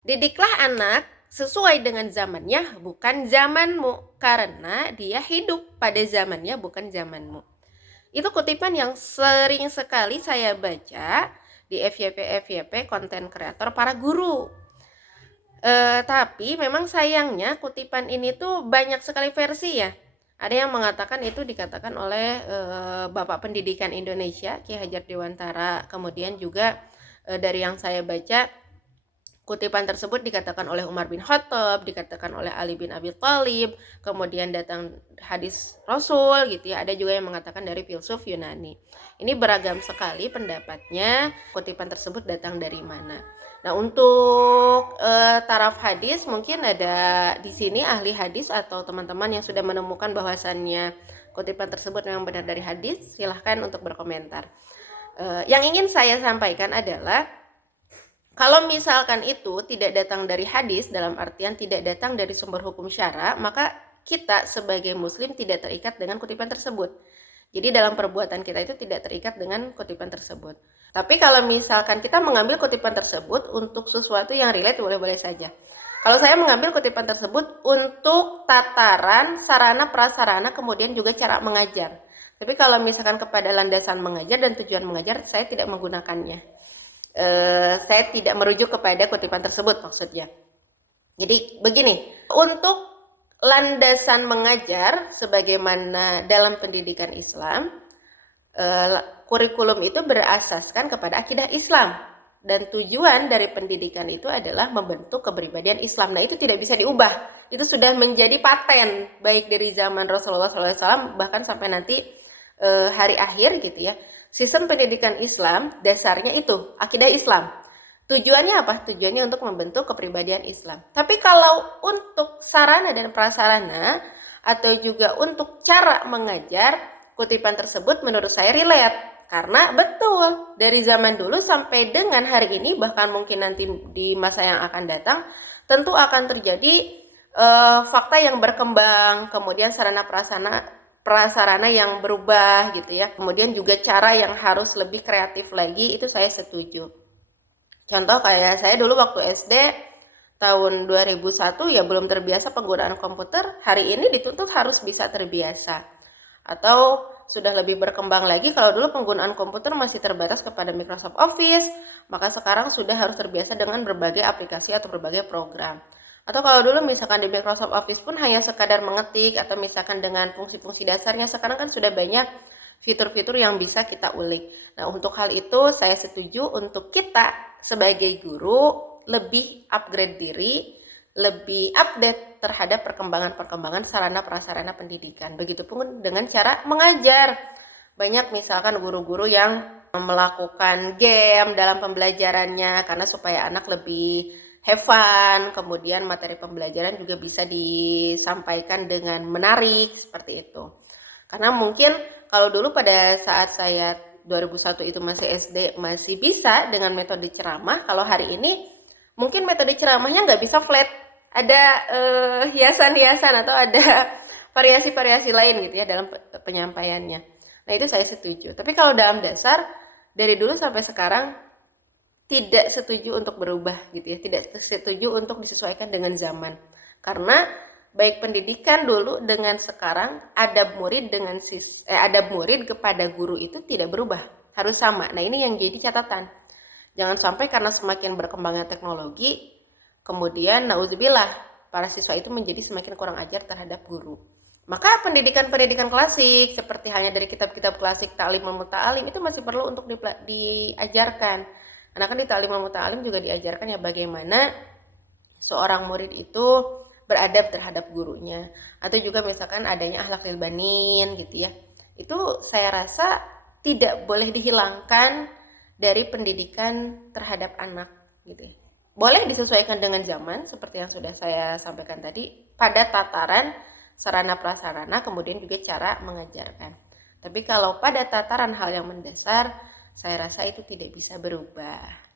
Didiklah anak sesuai dengan zamannya, bukan zamanmu, karena dia hidup pada zamannya, bukan zamanmu. Itu kutipan yang sering sekali saya baca di FYP konten kreator para guru. Tapi memang sayangnya kutipan ini tuh banyak sekali versi ya. Ada yang mengatakan itu dikatakan oleh Bapak Pendidikan Indonesia Ki Hajar Dewantara. Kemudian juga dari yang saya baca, kutipan tersebut dikatakan oleh Umar bin Khattab, dikatakan oleh Ali bin Abi Thalib, kemudian datang hadis Rasul gitu ya. Ada juga yang mengatakan dari filsuf Yunani. Ini beragam sekali pendapatnya, kutipan tersebut datang dari mana. Nah, untuk taraf hadis mungkin ada di sini ahli hadis atau teman-teman yang sudah menemukan bahwasannya kutipan tersebut memang benar dari hadis, silahkan untuk berkomentar. Yang ingin saya sampaikan adalah kalau misalkan itu tidak datang dari hadis, dalam artian tidak datang dari sumber hukum syara, maka kita sebagai muslim tidak terikat dengan kutipan tersebut. Jadi dalam perbuatan kita itu tidak terikat dengan kutipan tersebut. Tapi kalau misalkan kita mengambil kutipan tersebut untuk sesuatu yang relate, boleh-boleh saja. Kalau saya mengambil kutipan tersebut untuk tataran, sarana, prasarana, kemudian juga cara mengajar. Tapi kalau misalkan kepada landasan mengajar dan tujuan mengajar, saya tidak menggunakannya. Saya tidak merujuk kepada kutipan tersebut maksudnya. Jadi begini, untuk landasan mengajar sebagaimana dalam pendidikan Islam, kurikulum itu berasaskan kepada akidah Islam dan tujuan dari pendidikan itu adalah membentuk kepribadian Islam. Nah, itu tidak bisa diubah. Itu sudah menjadi paten baik dari zaman Rasulullah SAW bahkan sampai nanti hari akhir gitu ya. Sistem pendidikan Islam dasarnya itu akidah Islam. Tujuannya apa? Tujuannya untuk membentuk kepribadian Islam. Tapi kalau untuk sarana dan prasarana atau juga untuk cara mengajar, kutipan tersebut menurut saya relate. Karena betul, dari zaman dulu sampai dengan hari ini, bahkan mungkin nanti di masa yang akan datang, tentu akan terjadi fakta yang berkembang, kemudian sarana prasarana yang berubah gitu ya. Kemudian juga cara yang harus lebih kreatif lagi, itu saya setuju. Contoh kayak saya dulu waktu SD tahun 2001 ya belum terbiasa penggunaan komputer, hari ini dituntut harus bisa terbiasa. Atau sudah lebih berkembang lagi, kalau dulu penggunaan komputer masih terbatas kepada Microsoft Office, maka sekarang sudah harus terbiasa dengan berbagai aplikasi atau berbagai program. Atau kalau dulu misalkan di Microsoft Office pun hanya sekadar mengetik atau misalkan dengan fungsi-fungsi dasarnya, sekarang kan sudah banyak fitur-fitur yang bisa kita ulik. Nah, untuk hal itu saya setuju untuk kita sebagai guru lebih upgrade diri, lebih update terhadap perkembangan-perkembangan sarana prasarana pendidikan. Begitupun dengan cara mengajar. Banyak misalkan guru-guru yang melakukan game dalam pembelajarannya karena supaya anak lebih have fun, kemudian materi pembelajaran juga bisa disampaikan dengan menarik seperti itu. Karena mungkin kalau dulu pada saat saya 2001 itu masih SD masih bisa dengan metode ceramah, kalau hari ini mungkin metode ceramahnya nggak bisa flat, ada hiasan-hiasan atau ada variasi-variasi lain gitu ya dalam penyampaiannya. Nah, itu saya setuju. Tapi kalau dalam dasar dari dulu sampai sekarang tidak setuju untuk berubah gitu ya, tidak setuju untuk disesuaikan dengan zaman. Karena baik pendidikan dulu dengan sekarang, adab murid kepada guru itu tidak berubah, harus sama. Nah, ini yang jadi catatan. Jangan sampai karena semakin berkembangnya teknologi, kemudian nauzubillah para siswa itu menjadi semakin kurang ajar terhadap guru. Maka pendidikan-pendidikan klasik seperti hanya dari kitab-kitab klasik Ta'limul Muta'alim itu masih perlu untuk diajarkan. Karena kan di Ta'limul Muta'alim juga diajarkan ya bagaimana seorang murid itu beradab terhadap gurunya, atau juga misalkan adanya akhlak lil banin gitu ya. Itu saya rasa tidak boleh dihilangkan dari pendidikan terhadap anak gitu ya. Boleh disesuaikan dengan zaman seperti yang sudah saya sampaikan tadi pada tataran sarana prasarana, kemudian juga cara mengajarkan. Tapi kalau pada tataran hal yang mendasar, saya rasa itu tidak bisa berubah.